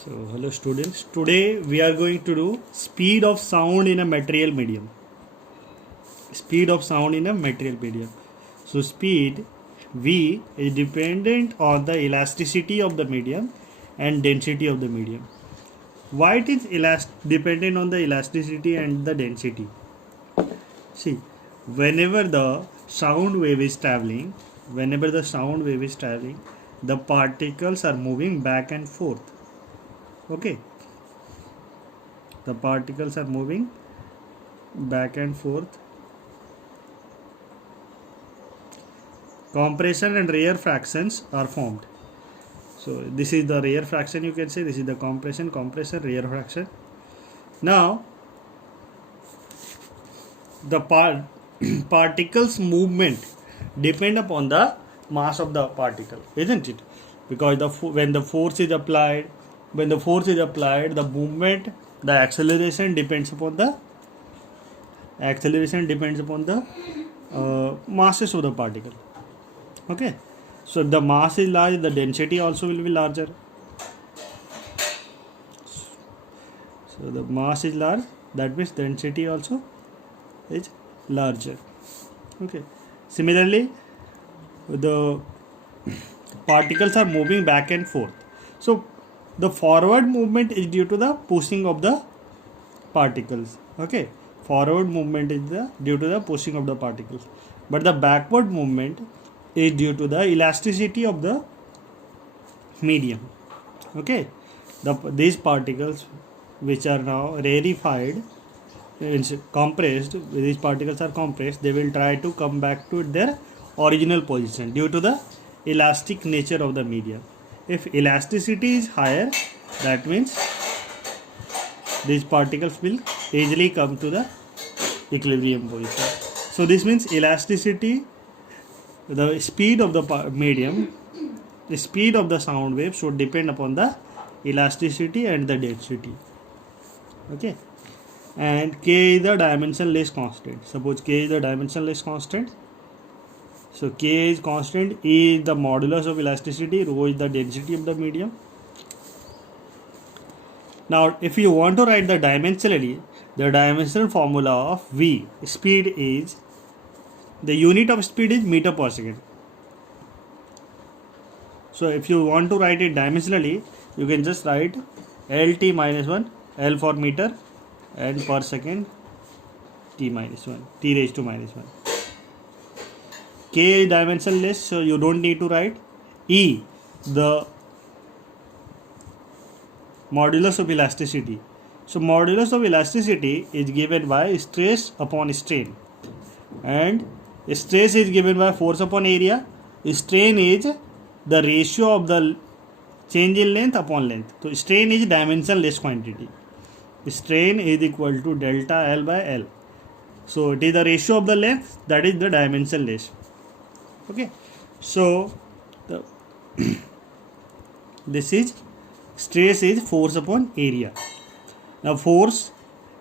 So, hello students. Today we are going to do speed of sound in a material medium. Speed of sound in a material medium. So, speed V is dependent on the elasticity of the medium and density of the medium. Why it is dependent on the elasticity and the density? See, whenever the sound wave is traveling, the particles are moving back and forth. Okay, the particles are moving back and forth. Compression and rare fractions are formed. So this is the rare fraction, you can say. This is the compression, rare fraction. Now the particles movement depend upon the mass of the particle, isn't it? Because when the force is applied, the movement, the acceleration depends upon the masses of the particle. Okay, so if the mass is large, the density also will be larger. So the mass is large, that means density also is larger. Okay, similarly the particles are moving back and forth. So the forward movement is due to the pushing of the particles. Okay, forward movement is due to the pushing of the particles, but the backward movement is due to the elasticity of the medium. Okay, these particles which are now rarefied, compressed, these particles are compressed, they will try to come back to their original position due to the elastic nature of the medium. If elasticity is higher, that means these particles will easily come to the equilibrium position. So this means elasticity, the speed of the medium, the speed of the sound wave should depend upon the elasticity and the density. Okay, and K is the dimensionless constant. Suppose K is the dimensionless constant. So K is constant, E is the modulus of elasticity, rho is the density of the medium. Now if you want to write the dimensionally, the dimensional formula of V, speed is, the unit of speed is meter per second. So if you want to write it dimensionally, you can just write LT minus 1, L for meter, and per second T minus 1, T raised to minus 1. K is dimensionless, so you don't need to write. E, the modulus of elasticity. So modulus of elasticity is given by stress upon strain, and stress is given by force upon area. Strain is the ratio of the change in length upon length. So strain is dimensionless quantity. Strain is equal to delta L by L. So it is the ratio of the length, that is the dimensionless. Okay, so this is stress is force upon area. Now force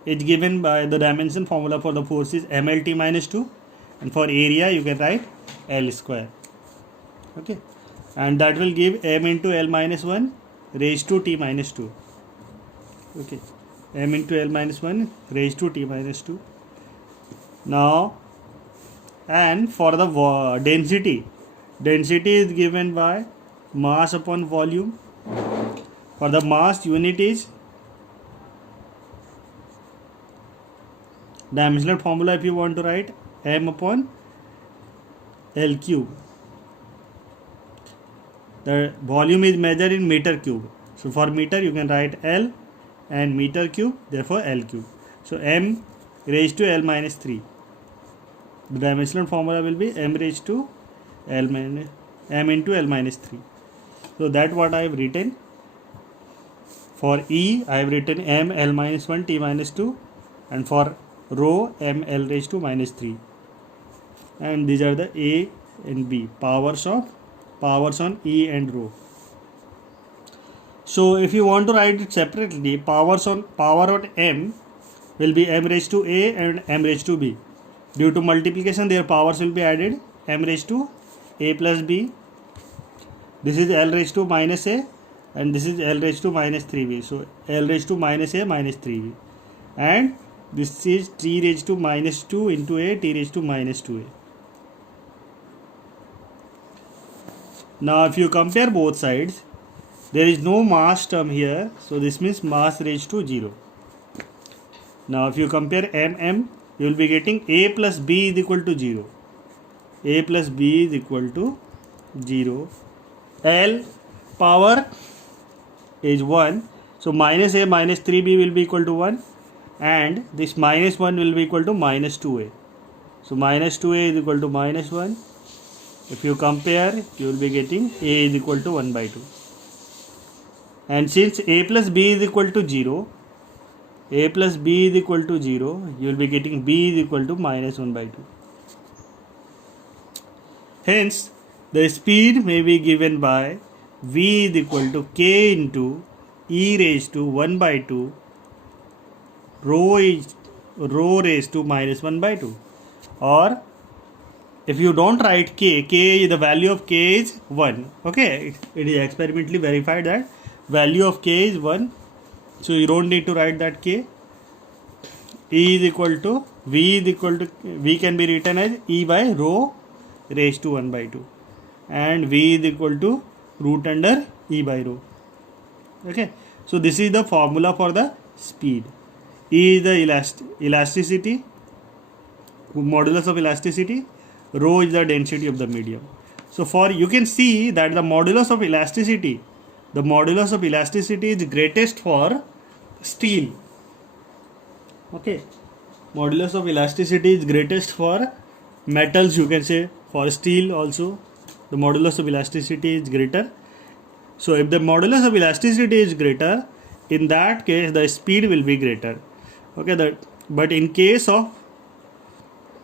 is given by the dimension formula for the force is mLT minus 2, and for area you can write L square. Okay, and that will give m into L minus 1 raised to T minus 2. Okay, m into L minus 1 raised to T minus 2. Now, and for the density is given by mass upon volume. For the mass, unit is dimensional formula, if you want to write, m upon L cube. The volume is measured in meter cube. So for meter you can write L and meter cube, therefore L cube. So m raised to L minus 3. The dimensional formula will be m raised to m into L minus 3. So that what I have written. For E, I have written m L minus 1 T minus 2, and for rho m L raised to minus 3. And these are the A and B powers on E and rho. So if you want to write it separately, power on m will be m raised to A and m raised to B. Due to multiplication, their powers will be added, m raised to A plus B. This is L raised to minus A, and this is L raised to minus 3v. So L raised to minus a minus 3v, and this is t raised to minus 2 into a t raised to minus 2a. Now if you compare both sides, there is no mass term here, so this means mass raised to 0. Now if you compare mm, you will be getting a plus b is equal to 0. A plus b is equal to 0. L power is 1, so minus a minus 3b will be equal to 1, and this minus 1 will be equal to minus 2a. So minus 2a is equal to minus 1. If you compare, you will be getting a is equal to 1 by 2. And since a plus b is equal to 0, a plus b is equal to 0, you will be getting b is equal to minus 1 by 2. Hence, the speed may be given by v is equal to k into e raised to 1 by 2 rho raised to minus 1 by 2. Or if you don't write k, the value of k is 1. Okay, it is experimentally verified that value of k is 1. So you don't need to write that k. E is equal to v can be written as e by rho raised to 1 by 2, and v is equal to root under e by rho. Okay, so this is the formula for the speed. E is the elasticity, modulus of elasticity, rho is the density of the medium. So for you can see that the modulus of elasticity is greatest for steel. Okay, modulus of elasticity is greatest for metals, you can say. For steel also the modulus of elasticity is greater. So if the modulus of elasticity is greater, in that case the speed will be greater. Okay, but in case of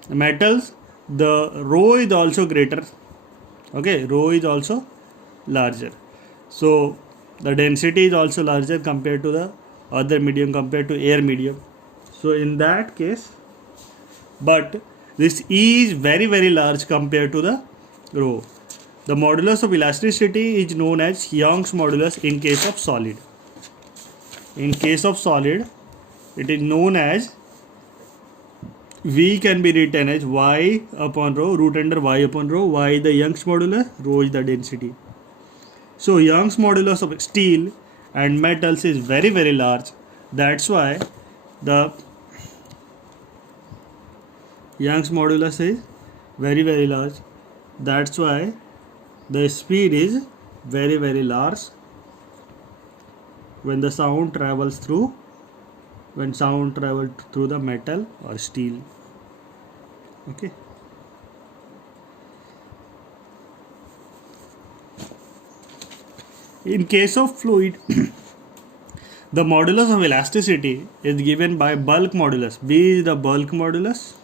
metals, the rho is also greater. Okay, rho is also larger. So the density is also larger compared to the other medium, compared to air medium. So in that case, but this E is very very large compared to the rho. The modulus of elasticity is known as Young's modulus in case of solid. In case of solid, it is known as V can be written as y upon rho, root under y upon rho. Y is the Young's modulus, rho is the density. So Young's modulus of steel and metals is very very large. That's why the Young's modulus is very very large. That's why the speed is very very large when the sound travels through the metal or steel. Okay. In case of fluid, the modulus of elasticity is given by bulk modulus. B is the bulk modulus.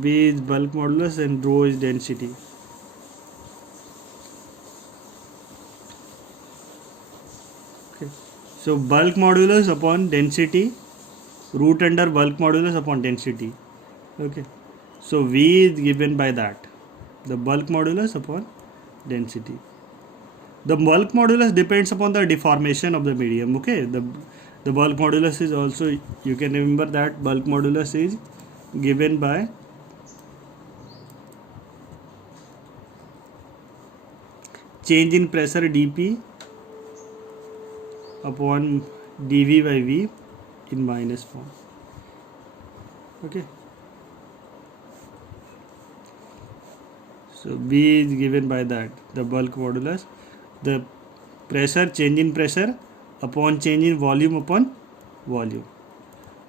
B is bulk modulus and rho is density. Okay. So bulk modulus upon density, root under bulk modulus upon density. Okay. So V is given by that, the bulk modulus upon density. The bulk modulus depends upon the deformation of the medium. Okay. The bulk modulus is also, you can remember that bulk modulus is given by change in pressure dP upon dV by V in minus form. Okay. So B is given by that, the bulk modulus, the pressure, change in pressure upon change in volume upon volume.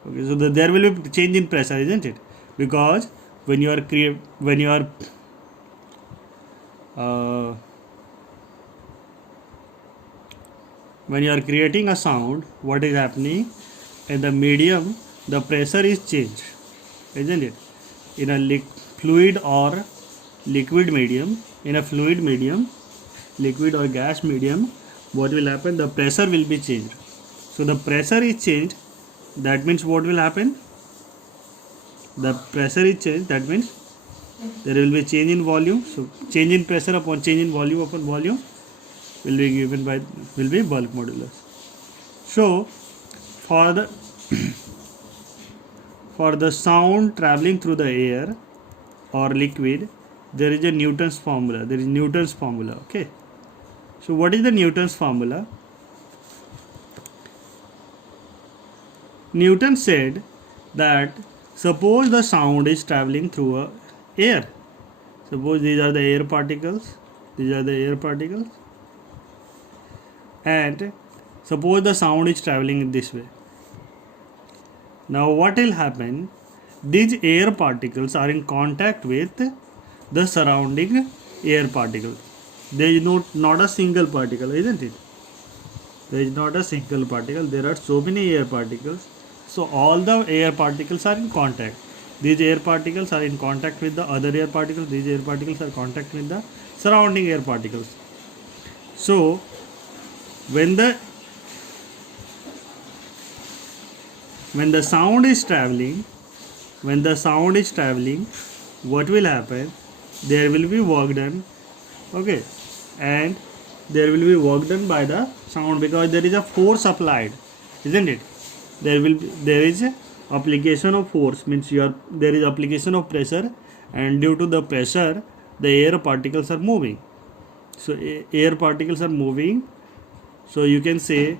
Okay, so there will be change in pressure, isn't it? Because when you are creating a sound, what is happening in the medium? The pressure is changed, isn't it? In a fluid or liquid medium, liquid or gas medium, what will happen? The pressure will be changed. So the pressure is changed. That means what will happen? the pressure is changed, that means there will be change in volume. So change in pressure upon change in volume upon volume will be given by will be bulk modulus. So for the for the sound traveling through the air or liquid, there is a Newton's formula. There is Newton's formula. Okay. So what is the Newton's formula? Newton said that suppose the sound is traveling through a air. Suppose these are the air particles. These are the air particles. And suppose the sound is traveling in this way. Now what will happen? These air particles are in contact with the surrounding air particles. There is not a single particle, isn't it? There is not a single particle. There are so many air particles. So all the air particles are in contact. These air particles are in contact with the other air particles. These air particles are in contact with the surrounding air particles. So when the sound is traveling, what will happen? There will be work done. Okay, and there will be work done by the sound because there is a force applied, isn't it? There is application of force, means there is application of pressure, and due to the pressure the air particles are moving. So air particles are moving. So you can say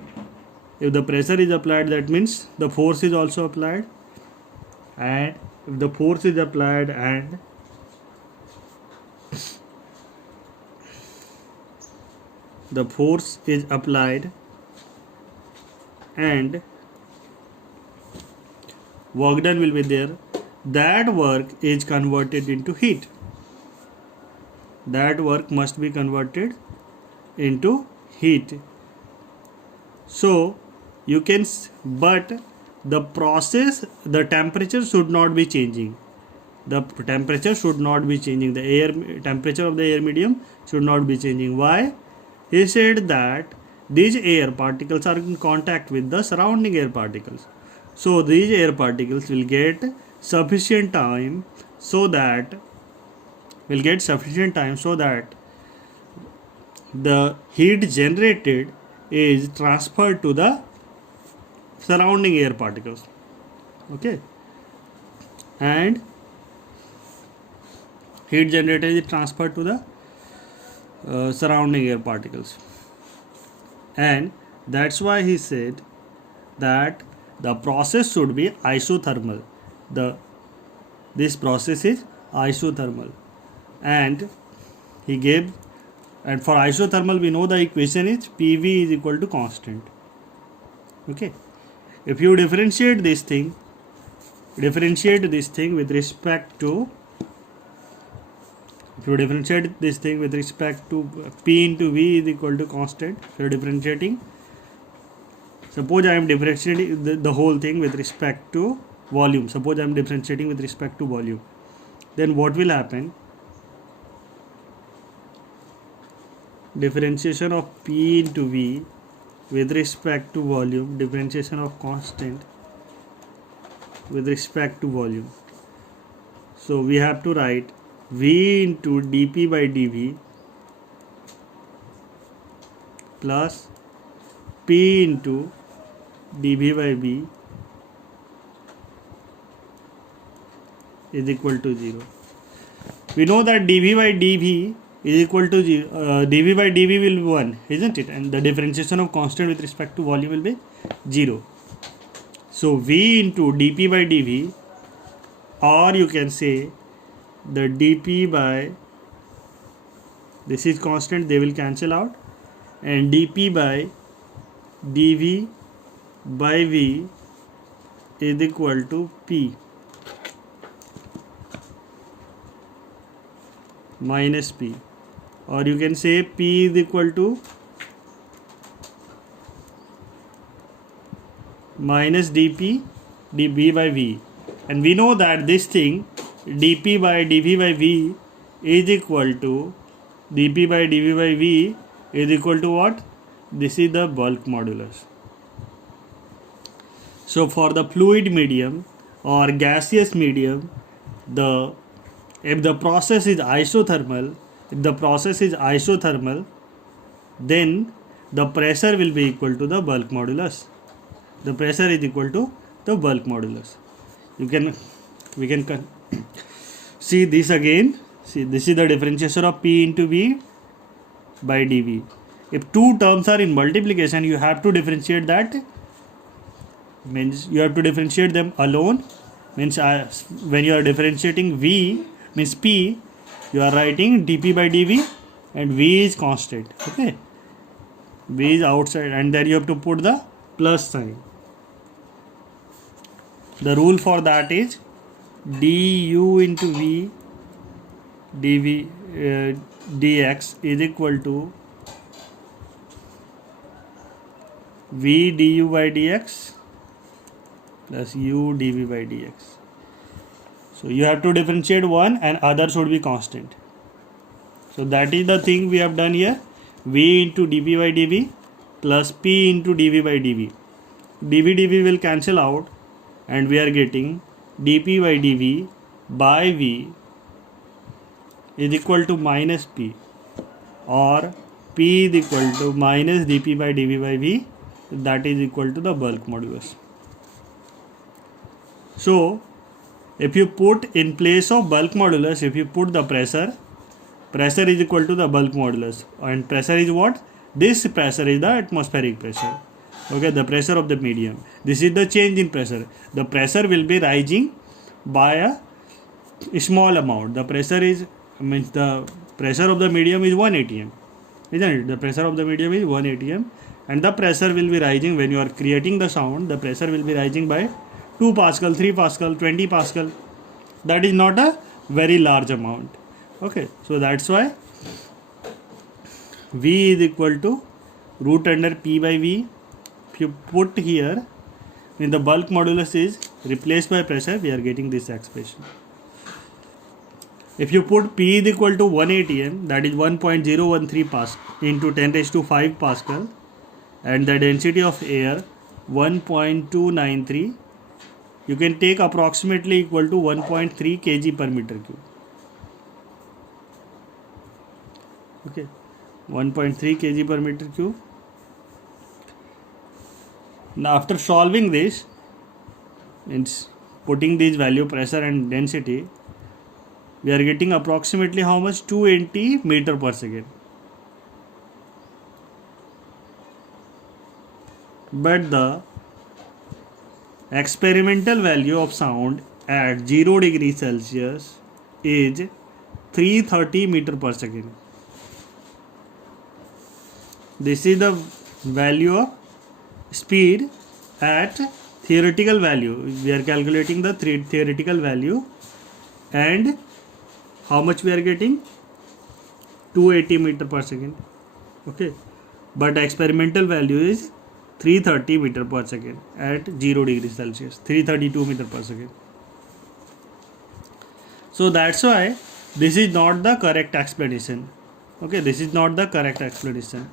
if the pressure is applied, that means the force is also applied, and if the force is applied and the force is applied and work done will be there, that work is converted into heat. That work must be converted into heat. So you can, but the process, the temperature should not be changing. The temperature should not be changing. The air temperature of the air medium should not be changing. Why? He said that these air particles are in contact with the surrounding air particles. So these air particles will get sufficient time so that the heat generated is transferred to the surrounding air particles. Okay, and heat generated is transferred to the surrounding air particles, and that's why he said that the process should be isothermal. This process is isothermal, and he gave, and for isothermal we know the equation is PV is equal to constant. Okay, if you differentiate this thing with respect to P into V is equal to constant. If you are differentiating, suppose I am differentiating the whole thing with respect to volume. Suppose I am differentiating with respect to volume. Then what will happen? Differentiation of P into V with respect to volume, differentiation of constant with respect to volume. So we have to write V into dP by dV plus P into dV by V is equal to 0. We know that dV by dV is equal to 0. dV by dV will be 1, isn't it? And the differentiation of constant with respect to volume will be 0. So V into dP by dV, or you can say the dP by, this is constant, they will cancel out, and dP by dV by V is equal to P minus P, or you can say P is equal to minus dP dV by V, and we know that this thing dP by dV by V is equal to dP by dV by V is equal to what? This is the bulk modulus. So for the fluid medium or gaseous medium, if the process is isothermal, then the pressure will be equal to the bulk modulus. The pressure is equal to the bulk modulus. We can see this again. See, this is the differentiation of P into V by dV. If two terms are in multiplication, you have to differentiate that. Means you have to differentiate them alone. Means when you are differentiating V, means P, you are writing dP by dV, and V is constant. Okay, V is outside, and then you have to put the plus sign. The rule for that is du into V dV dx is equal to V du by dx plus u dV by dx. So you have to differentiate one and other should be constant. So that is the thing we have done here. V into dP by dV plus P into dV by dV. dV will cancel out, and we are getting dP by dV by V is equal to minus P, or P is equal to minus dP by dV by V. That is equal to the bulk modulus. So if you put in place of bulk modulus, if you put the pressure is equal to the bulk modulus, and pressure is what? This pressure is the atmospheric pressure. Okay, the pressure of the medium. This is the change in pressure. The pressure will be rising by a small amount. The pressure means the pressure of the medium is 1 atm, isn't it? The pressure of the medium is 1 atm, and the pressure will be rising when you are creating the sound. The pressure will be rising by 2 Pascal, 3 Pascal, 20 Pascal. That is not a very large amount. Okay, so that's why V is equal to root under P by V. If you put here, when the bulk modulus is replaced by pressure, we are getting this expression. If you put P is equal to 1 atm, that is 1.013 Pascal into 10 raised to 5 Pascal, and the density of air 1.293, you can take approximately equal to 1.3 kg per meter cube. Okay, 1.3 kg per meter cube. Now after solving this, means putting this value, pressure and density, we are getting approximately how much? 280 meter per second. But the experimental value of sound at 0 degrees Celsius is 330 meter per second. This is the value of speed at theoretical value. We are calculating the theoretical value, and how much we are getting? 280 meter per second. Okay, but experimental value is 330 meter per second at 0 degrees Celsius, 332 meter per second. So that's why this is not the correct explanation. Okay, this is not the correct explanation.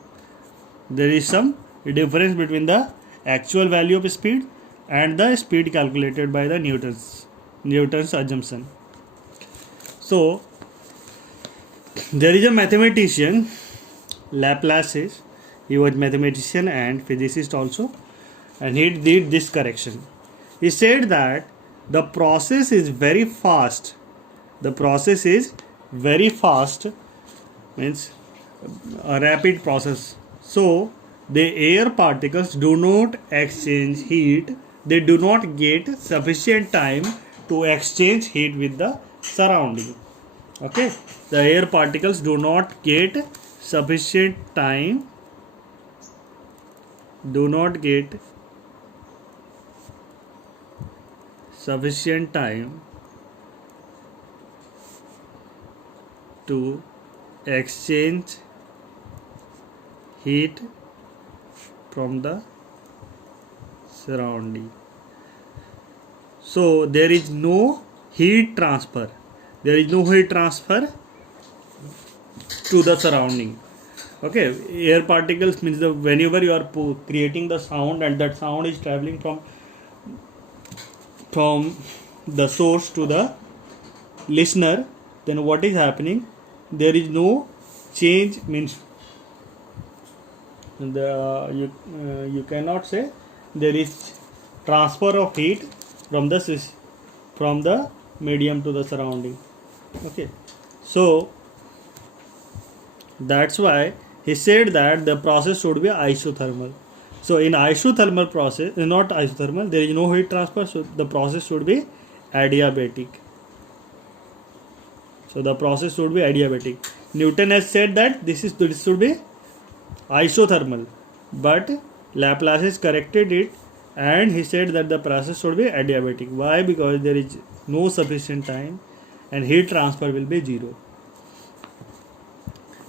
There is some difference between the actual value of speed and the speed calculated by the Newton's assumption. So there is a mathematician, Laplace. He was mathematician and physicist also, and he did this correction. He said that the process is very fast. The process is very fast, means a rapid process. So the air particles do not exchange heat. They do not get sufficient time to exchange heat with the surrounding. Okay, the air particles do not get sufficient time to exchange heat from the surrounding. So there is no heat transfer. There is no heat transfer to the surrounding. Okay, air particles means whenever you are creating the sound, and that sound is traveling from the source to the listener, then what is happening? There is no change, means you cannot say there is transfer of heat from the medium to the surrounding. Okay, so that's why he said that the process should be isothermal. So in isothermal process, not isothermal, there is no heat transfer, so the process should be adiabatic. So the process should be adiabatic. Newton has said that this should be isothermal, but Laplace has corrected it and he said that the process should be adiabatic. Why? Because there is no sufficient time and heat transfer will be zero.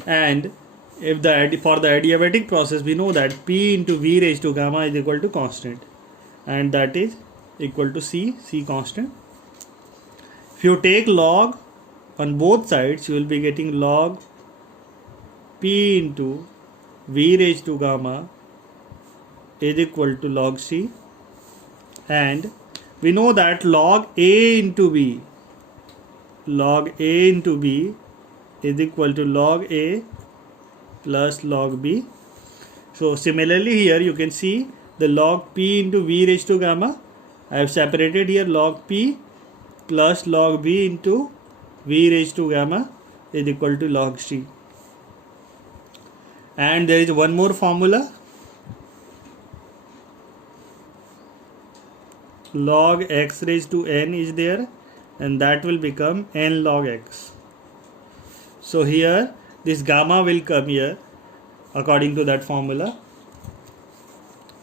And if for the adiabatic process, we know that P into V raised to gamma is equal to constant, and that is equal to C constant. If you take log on both sides, you will be getting log P into V raised to gamma is equal to log C, and we know that log A into B is equal to log A plus log B. So similarly here you can see the log P into V raised to gamma. I have separated here log P plus log B into V raised to gamma is equal to log C. And there is one more formula, log x raised to n is there, and that will become n log x. So here this gamma will come here according to that formula,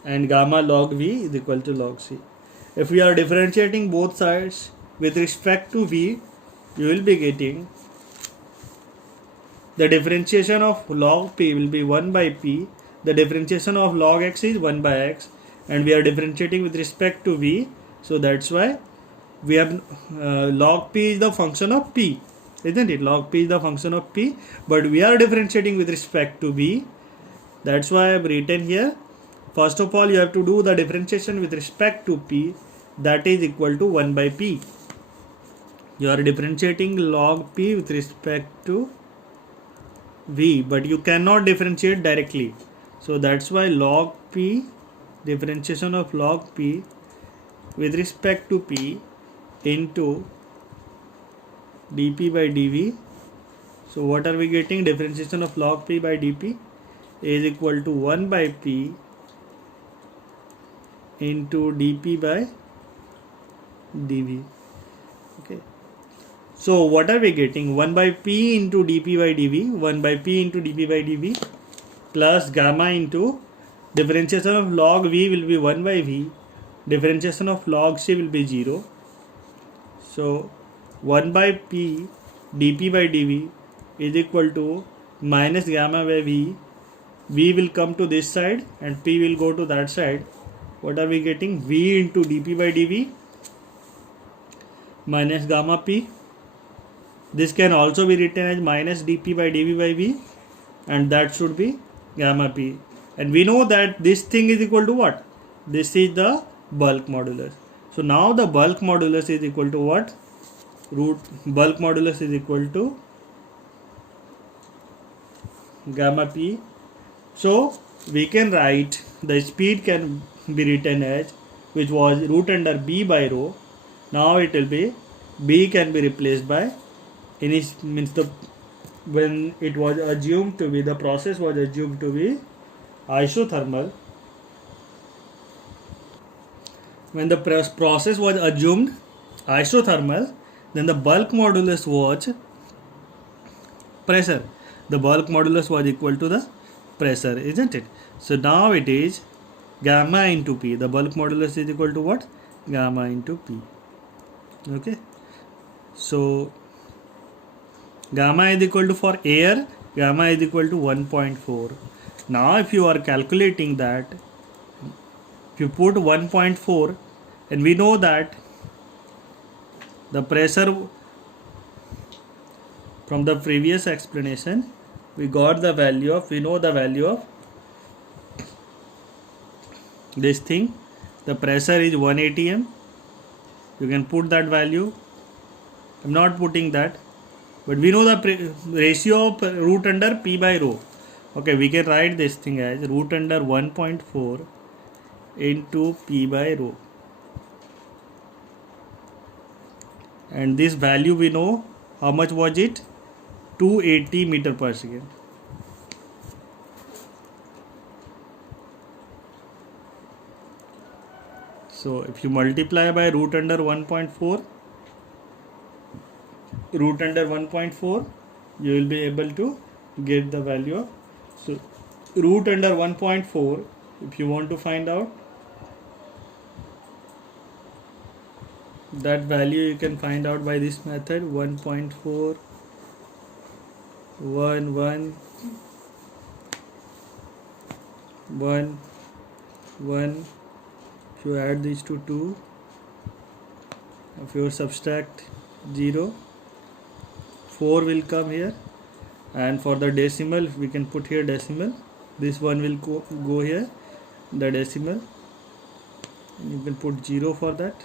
and gamma log V is equal to log C. If we are differentiating both sides with respect to V, you will be getting the differentiation of log P will be 1 by P, the differentiation of log x is 1 by x, and we are differentiating with respect to V, so that's why we have log P is the function of P, isn't it? Log P is the function of P, but we are differentiating with respect to V. That's why I have written here, first of all you have to do the differentiation with respect to P, that is equal to 1 by P. You are differentiating log P with respect to V, but you cannot differentiate directly. So that's why log P, differentiation of log P with respect to P into dP by dV. So what are we getting? Differentiation of log P by dP is equal to 1 by P into dP by dV. Okay. So what are we getting? 1 by P into dP by dV, 1 by P into dP by dV plus gamma into differentiation of log V will be 1 by V, differentiation of log C will be 0. So 1 by P dP by dV is equal to minus gamma by V. V will come to this side and P will go to that side. What are we getting? V into dP by dV minus gamma P. This can also be written as minus dP by dV by V, and that should be gamma P. And we know that this thing is equal to what? This is the bulk modulus. So now the bulk modulus is equal to what? Bulk modulus is equal to gamma P. So we can write the speed can be written as, which was root under B by rho. Now it will be B can be replaced by means when it was assumed to be, the process was assumed to be isothermal. When the process was assumed isothermal, then the bulk modulus was pressure. The bulk modulus was equal to the pressure, isn't it? So now it is gamma into P. The bulk modulus is equal to what? Gamma into P. Okay. So gamma is equal to, for air, gamma is equal to 1.4. Now if you are calculating that, if you put 1.4, and we know that the pressure from the previous explanation, we got the value of, we know the value of this thing. The pressure is 1 atm, You can put that value. I'm not putting that, but we know the ratio of root under P by rho. Okay, we can write this thing as root under 1.4 into P by rho. And this value we know, how much was it? 280 meter per second. So if you multiply by root under 1.4, you will be able to get the value of, so root under 1.4, if you want to find out that value, you can find out by this method. 1.4 1 1 1 1. If you add these to 2, if you subtract 0, 4 will come here, and for the decimal we can put here decimal. This one will go here, the decimal, and you can put 0 for that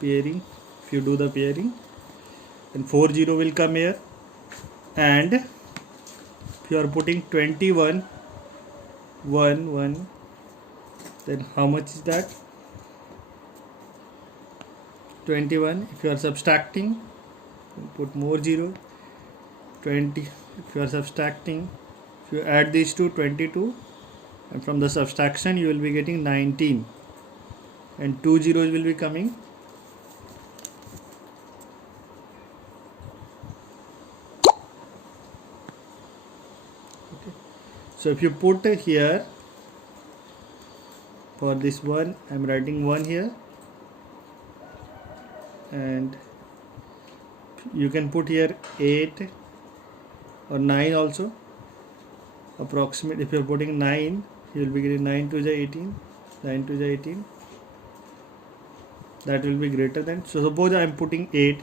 pairing. If you do the pairing, and 40 will come here, and if you are putting 21 1 1, then how much is that? 21. If you are subtracting, put more 0. 20. If you are subtracting, if you add these two, 22, and from the subtraction you will be getting 19, and 2 zeros will be coming. Okay. So if you put here, for this one I am writing 1 here, and you can put here 8 or 9 also, approximate. If you are putting 9, you will be getting 9 to the 18, 9 to the 18, that will be greater than. So suppose I am putting 8,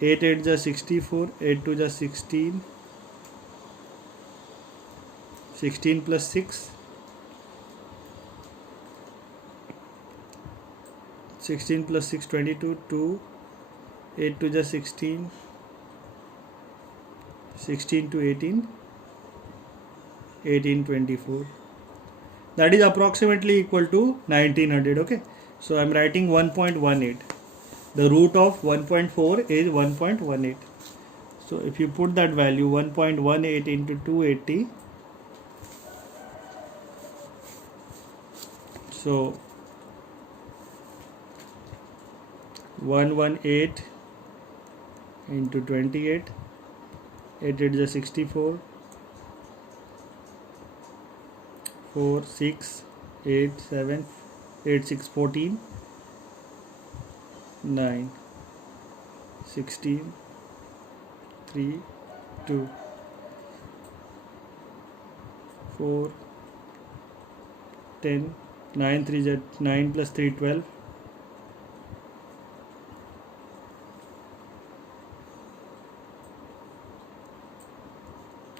8 8 is 64, 8 2 is 16, 16 plus 6, 16 plus 6 22, 2, 8 2 is 16, 16 to 18, 18 24. That is approximately equal to 1900. Okay, so I am writing 1.18. The root of 1.4 is 1.18. So if you put that value 1.18 into 280, so 118 into 28, 8 8 is 64, 4 6 8 7 8 6 14, 9 16 3 2 4 10, 9 3 is 9 plus 3 12.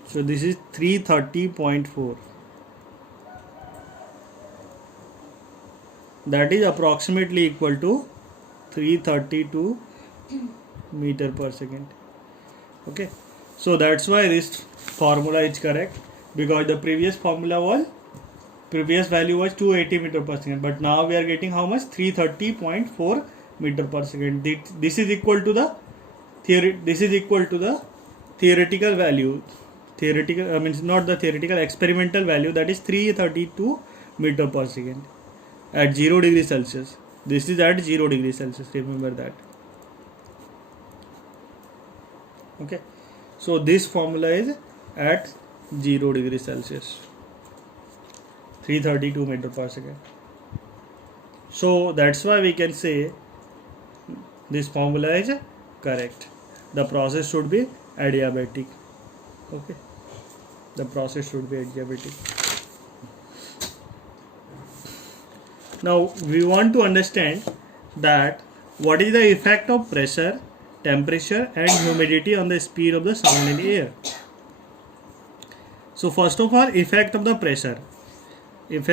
So this is 330.4. That is approximately equal to 332 meter per second. Okay, so that's why this formula is correct, because the previous value was 280 meter per second, but now we are getting how much? 330.4 meter per second. This is equal to the theoretical value. Theoretical, means not the theoretical, experimental value, that is 332 meter per second at 0 degree Celsius. This is at 0 degree Celsius, remember that. Okay, so this formula is at 0 degree Celsius, 332 meter per second. So that's why we can say this formula is correct. The process should be adiabatic. Okay, the process should be adiabatic. Now we want to understand that what is the effect of pressure, temperature and humidity on the speed of the sound in the air. So first of all, effect of the pressure. If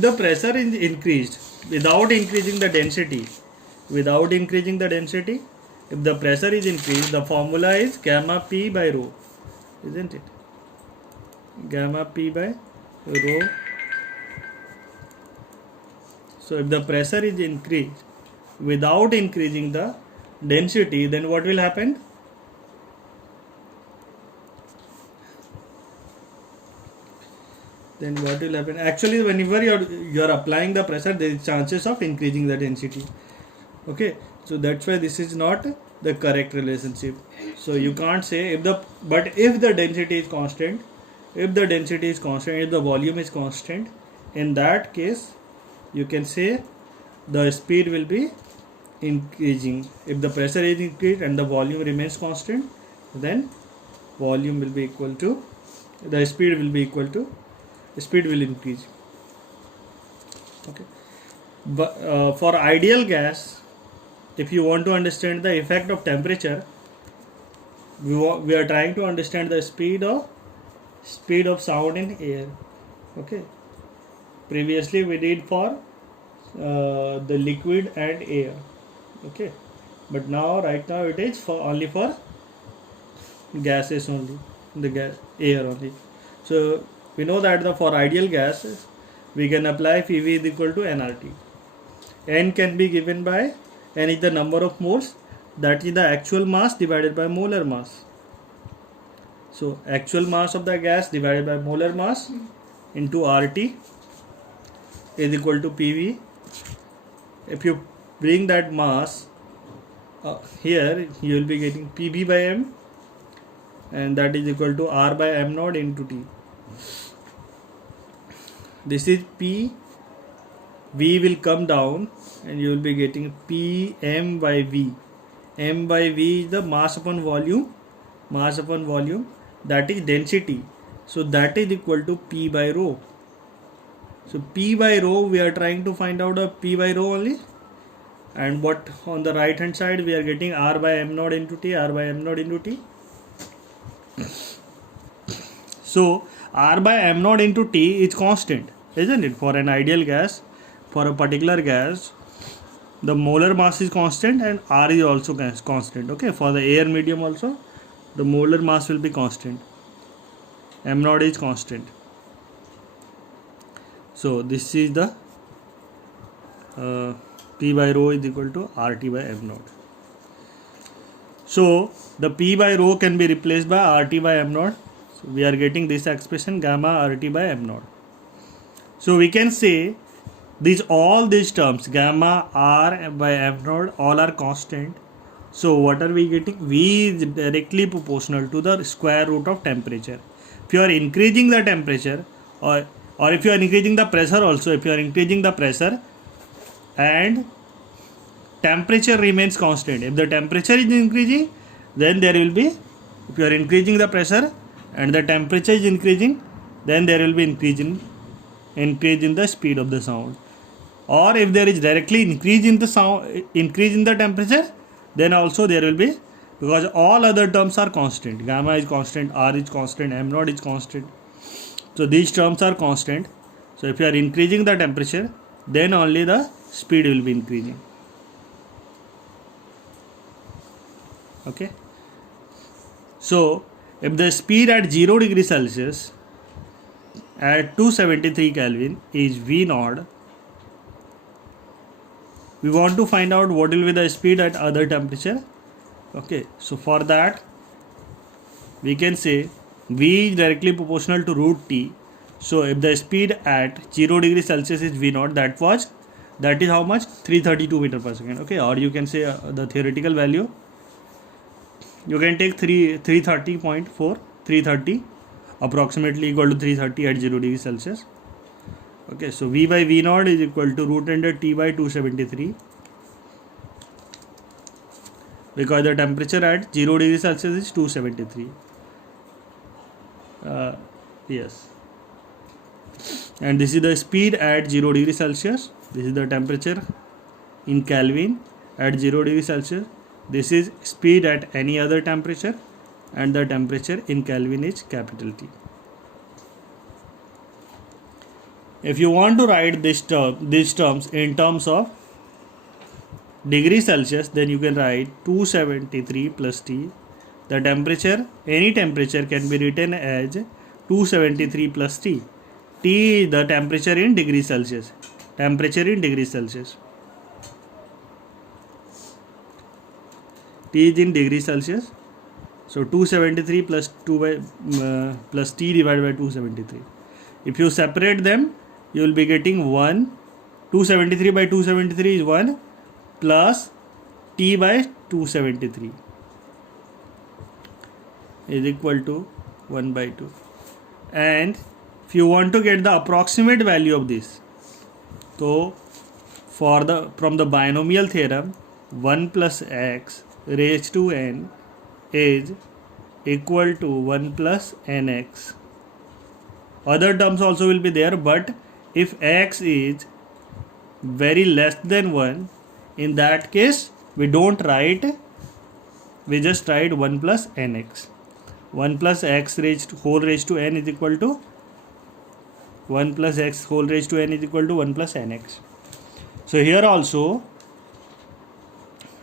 the pressure is increased, without increasing the density, if the pressure is increased, the formula is gamma P by rho, isn't it? Gamma P by rho. So if the pressure is increased without increasing the density, then what will happen? Actually, whenever you're applying the pressure, there is chances of increasing the density. Okay, so that's why this is not the correct relationship. So you can't say if the density is constant, if the volume is constant, in that case you can say the speed will be increasing. If the pressure is increased and the volume remains constant, then volume will be equal to the speed will increase. Okay, but for ideal gas, if you want to understand the effect of temperature, we are trying to understand the speed of sound in air. Okay, previously we did for the liquid and air. Okay, but right now it is only for gases only, air only. So we know that for ideal gases we can apply PV is equal to nRT. N can be given by N is the number of moles, that is the actual mass divided by molar mass. So actual mass of the gas divided by molar mass into RT is equal to PV. If you bring that mass here, you will be getting PV by M, and that is equal to R by M naught into T. This is P. V will come down and you will be getting PM by V. M by V is the mass upon volume, that is density. So that is equal to P by rho. So P by rho, we are trying to find out a P by rho only. And what on the right hand side we are getting R by M naught into T, So R by M naught into T is constant, isn't it? For an ideal gas, for a particular gas, the molar mass is constant and R is also constant. Okay, for the air medium also, the molar mass will be constant. M naught is constant. So this is the P by rho is equal to RT by M naught. So the P by rho can be replaced by RT by M naught. So we are getting this expression gamma RT by M naught. So we can say all these terms gamma R by M naught all are constant. So what are we getting? V is directly proportional to the square root of temperature. If you are increasing the temperature or if you are increasing the pressure also, if you are increasing the pressure and temperature remains constant, if the temperature is increasing, then there will be, if you are increasing the pressure and the temperature is increasing, then there will be increase in the speed of the sound. Or if there is directly increase in the temperature, then also there will be, because all other terms are constant. Gamma is constant, R is constant, M naught is constant. So these terms are constant. So if you are increasing the temperature, then only the speed will be increasing. Okay. So if the speed at 0 degree Celsius at 273 Kelvin is V naught, we want to find out what will be the speed at other temperature. Okay, so for that we can say V is directly proportional to root T. So if the speed at 0 degree Celsius is V naught, that is how much? 332 meter per second. Okay, or you can say the theoretical value, you can take 330 approximately equal to 330 at 0 degree Celsius. Okay, so V by V naught is equal to root under T by 273, because the temperature at 0 degree Celsius is 273. Yes, and this is the speed at 0 degree Celsius. This is the temperature in Kelvin at 0 degree Celsius. This is speed at any other temperature, and the temperature in Kelvin is capital T. if you want to write these terms in terms of degree Celsius, then you can write 273 plus T. The temperature, any temperature can be written as 273 plus T. T is the temperature in degree Celsius. Temperature in degree Celsius. T is in degree Celsius. So 273 plus 2 by plus T divided by 273. If you separate them, you will be getting 1. 273 by 273 is 1 plus T by 273 is equal to 1 by 2. And if you want to get the approximate value of this, so from the binomial theorem, 1 plus x raised to n is equal to 1 plus nx. Other terms also will be there, but if x is very less than 1, in that case we don't write, we just write 1 plus nx. 1 plus x whole raised to n is equal to 1 plus x whole raised to n is equal to 1 plus nx. So here also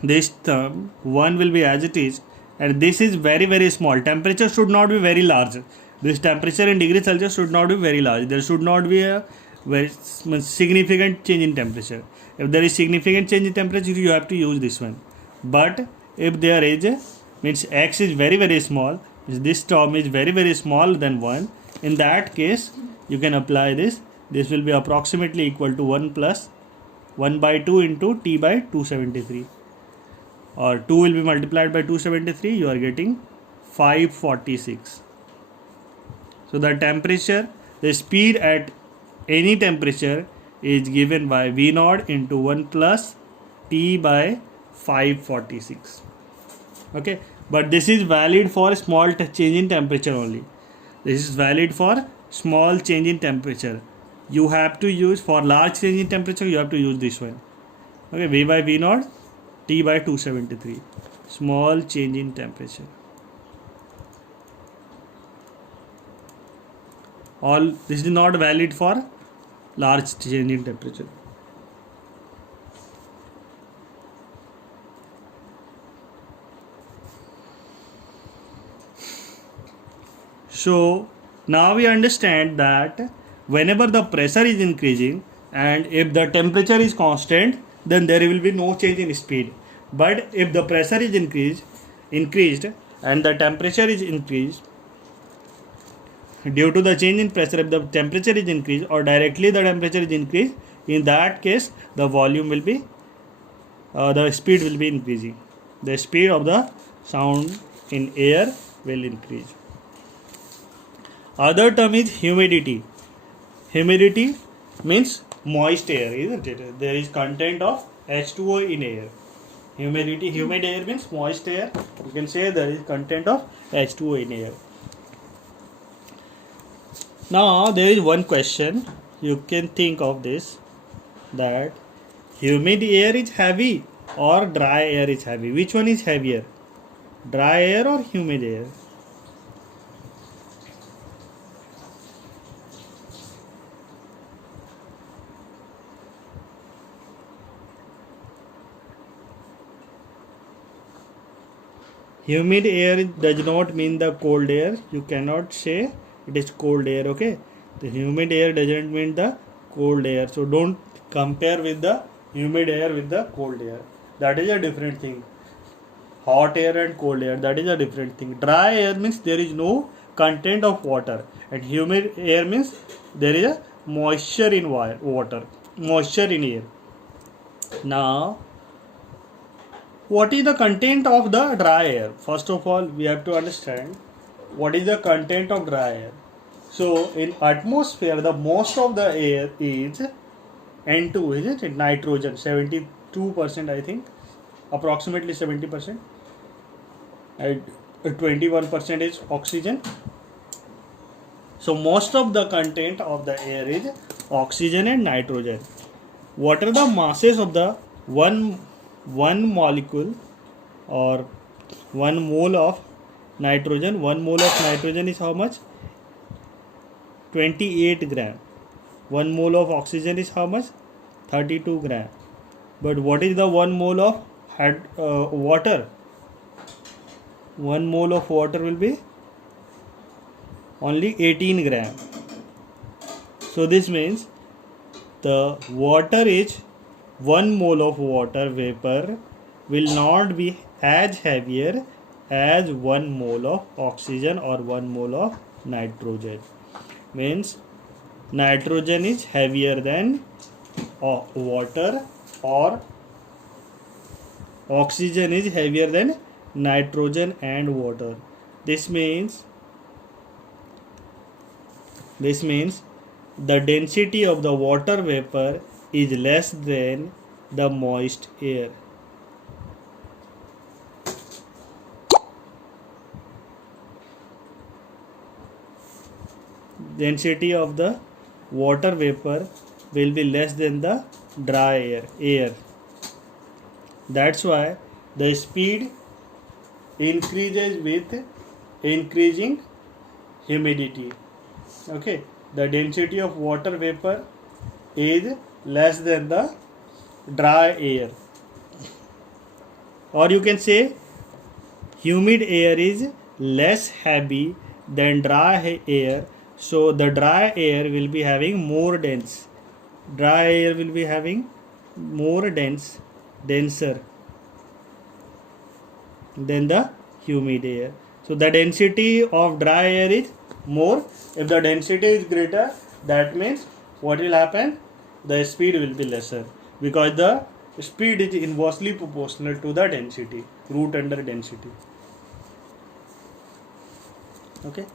this term 1 will be as it is, and this is very very small. Temperature should not be very large. This temperature in degree Celsius should not be very large. There should not be a very significant change in temperature. If there is significant change in temperature, you have to use this one. But if there is means x is very very small, this term is very very small than 1, in that case you can apply this. This will be approximately equal to 1 plus 1 by 2 into T by 273, or 2 will be multiplied by 273, you are getting 546. So the temperature, the speed at any temperature is given by V naught into 1 plus T by 546. Okay, but this is valid for small change in temperature only. This is valid for small change in temperature. You have to use, for large change in temperature, you have to use this one. Okay, V by V naught T by 273, small change in temperature. All this is not valid for large change in temperature. So now we understand that whenever the pressure is increasing and if the temperature is constant, then there will be no change in speed. But if the pressure is increased and the temperature is increased, due to the change in pressure, if the temperature is increased or directly the temperature is increased, in that case the volume will be the speed will be increasing. The speed of the sound in air will increase. Other term is humidity. Humidity means moist air, isn't it? There is content of H2O in air. Humidity, humid air means moist air. You can say there is content of H2O in air. Now there is one question you can think of this, that humid air is heavy or dry air is heavy. Which one is heavier? Dry air or humid air? Humid air does not mean the cold air. You cannot say it is cold air, okay? The humid air doesn't mean the cold air. So don't compare with the humid air with the cold air. That is a different thing. Hot air and cold air, that is a different thing. Dry air means there is no content of water, and humid air means there is a moisture in water, moisture in air. Now, what is the content of the dry air? First of all, we have to understand what is the content of dry air. So in atmosphere, the most of the air is N2, isn't it? Nitrogen, 72% I think, approximately 70%, and 21% is oxygen. So most of the content of the air is oxygen and nitrogen. What are the masses of the one molecule or 1 mole of nitrogen? 1 mole of nitrogen is how much? 28 gram. 1 mole of oxygen is how much? 32 gram. But what is the 1 mole of water? 1 mole of water will be only 18 gram. So this means the water is 1 mole of water vapor will not be as heavier as 1 mole of oxygen or 1 mole of nitrogen. Means nitrogen is heavier than water, or oxygen is heavier than nitrogen and water. This means the density of the water vapor is less than the moist air. Density of the water vapor will be less than the dry air. That's why the speed increases with increasing humidity. Okay, the density of water vapor is less than the dry air, or you can say humid air is less heavy than dry air. So the dry air will be having more dense. Dry air will be having more denser than the humid air. So the density of dry air is more. If the density is greater, that means what will happen? The speed will be lesser, because the speed is inversely proportional to the density, root under density. Okay.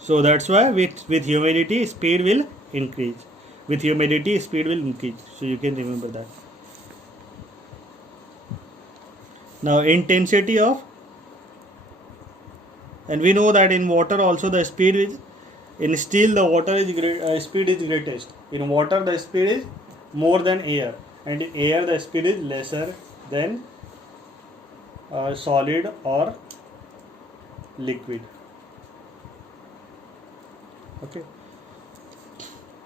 So that's why with humidity speed will increase. With humidity speed will increase. So you can remember that. Now intensity of, and we know that in water also the speed is, in steel the water is speed is greatest. In water the speed is more than air, and in air the speed is lesser than solid or liquid. Okay.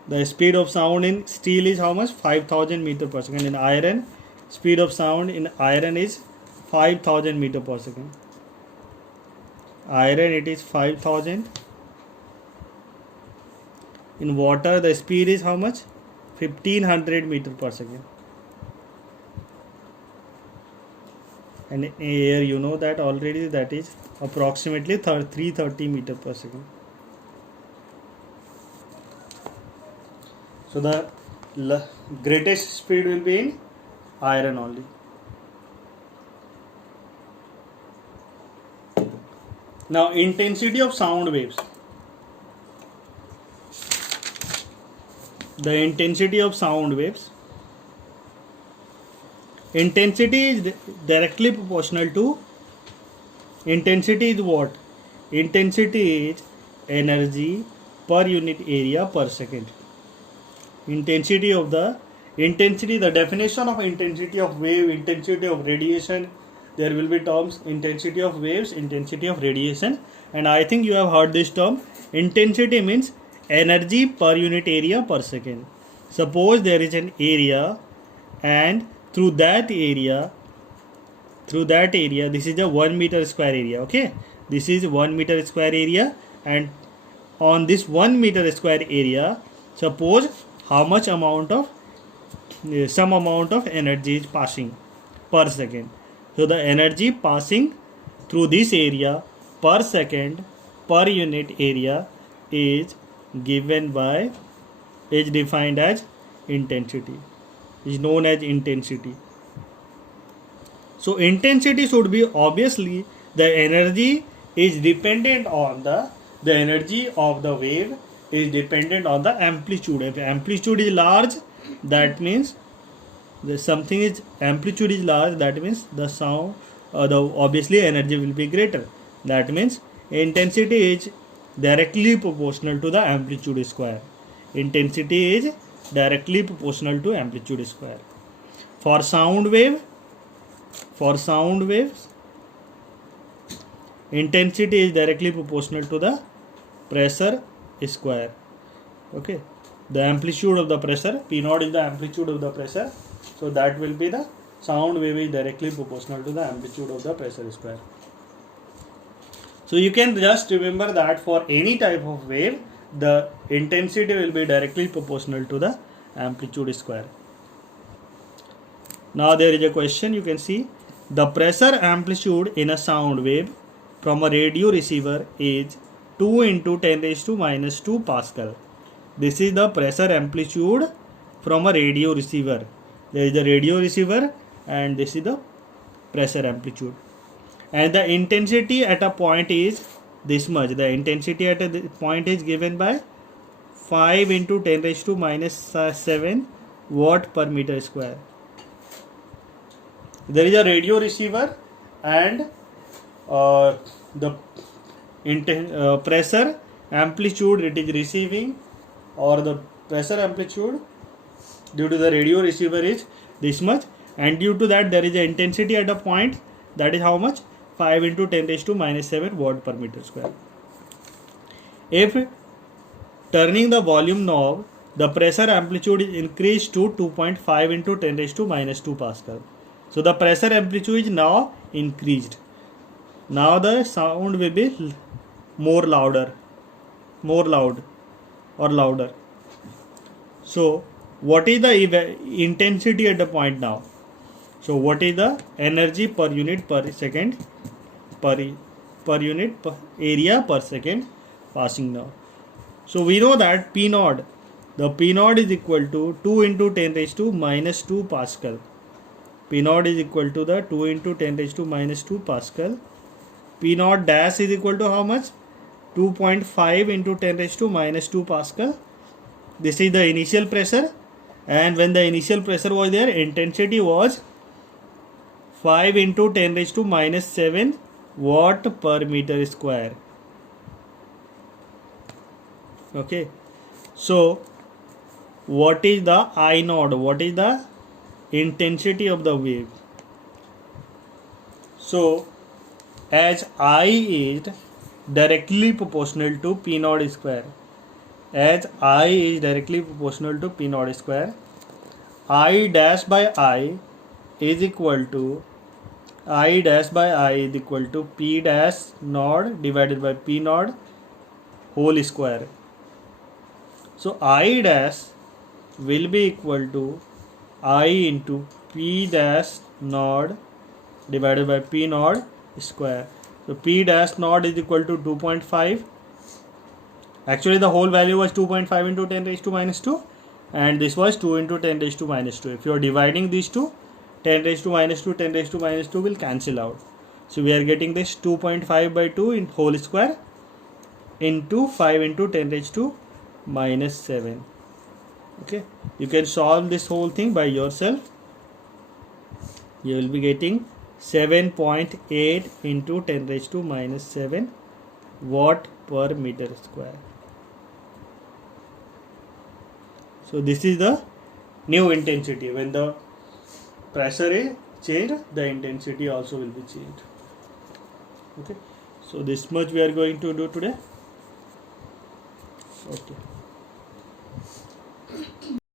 The speed of sound in steel is how much? 5000 meter per second. In iron, speed of sound in iron is 5000 meter per second. Iron, it is 5000. In water the speed is how much? 1500 meter per second. And in air, you know that already, that is approximately 330 meter per second. So the greatest speed will be in iron only. Now intensity of sound waves. The intensity of sound waves. Intensity is directly proportional to, intensity is what? Intensity is energy per unit area per second. Intensity, the definition of intensity of wave, intensity of radiation, there will be terms: intensity of waves, intensity of radiation, and I think you have heard this term. Intensity means energy per unit area per second. Suppose there is an area, and through that area, this is a 1 meter square area. Okay, this is 1 meter square area, and on this 1 meter square area, suppose how much amount of some amount of energy is passing per second. So the energy passing through this area per second per unit area is defined as intensity, is known as intensity. So intensity should be, obviously the energy is dependent on the energy of the wave is dependent on the amplitude. If amplitude is large, that means amplitude is large, that means the sound, obviously energy will be greater. That means intensity is directly proportional to the amplitude square. Intensity is directly proportional to amplitude square. For sound waves, intensity is directly proportional to the pressure square. Okay, the amplitude of the pressure, P naught is the amplitude of the pressure, so that will be the sound wave is directly proportional to the amplitude of the pressure square. So you can just remember that for any type of wave, the intensity will be directly proportional to the amplitude square. Now there is a question, you can see the pressure amplitude in a sound wave from a radio receiver is 2 into 10 raised to minus 2 Pascal. This is the pressure amplitude from a radio receiver. There is a radio receiver and this is the pressure amplitude. And the intensity at a point is this much. The intensity at a point is given by 5 into 10 raised to minus 7 watt per meter square. There is a radio receiver and the pressure amplitude it is receiving, or the pressure amplitude due to the radio receiver is this much, and due to that there is an intensity at a point, that is how much, 5 into 10 raised to minus 7 watt per meter square. If turning the volume knob, the pressure amplitude is increased to 2.5 into 10 raised to minus 2 Pascal. So the pressure amplitude is now increased. Now the sound will be more loud or louder. So what is the intensity at the point now? So what is the energy per unit per second, per unit per area per second passing now? So we know that P naught, the P naught is equal to 2 into 10 raised to minus 2 Pascal. P naught is equal to the 2 into 10 raised to minus 2 Pascal. P naught dash is equal to how much? 2.5 into 10 raised to minus 2 Pascal. This is the initial pressure, and when the initial pressure was there, intensity was 5 into 10 raised to minus 7 watt per meter square. Okay, so what is the I naught? What is the intensity of the wave? So as I is directly proportional to P naught square, as I is directly proportional to P naught square, I dash by I is equal to P dash naught divided by P naught whole square. So I dash will be equal to I into P dash naught divided by P naught square. So P dash naught is equal to 2.5. Actually the whole value was 2.5 into 10 raised to minus 2, and this was 2 into 10 raised to minus 2. If you are dividing these two, 10 raised to minus 2, 10 raised to minus 2 will cancel out. So we are getting this 2.5 by 2 in whole square into 5 into 10 raised to minus 7. Okay, you can solve this whole thing by yourself. You will be getting 7.8 into 10 raised to minus 7 watt per meter square. So this is the new intensity. When the pressure is changed, the intensity also will be changed. Okay, so this much we are going to do today. Okay.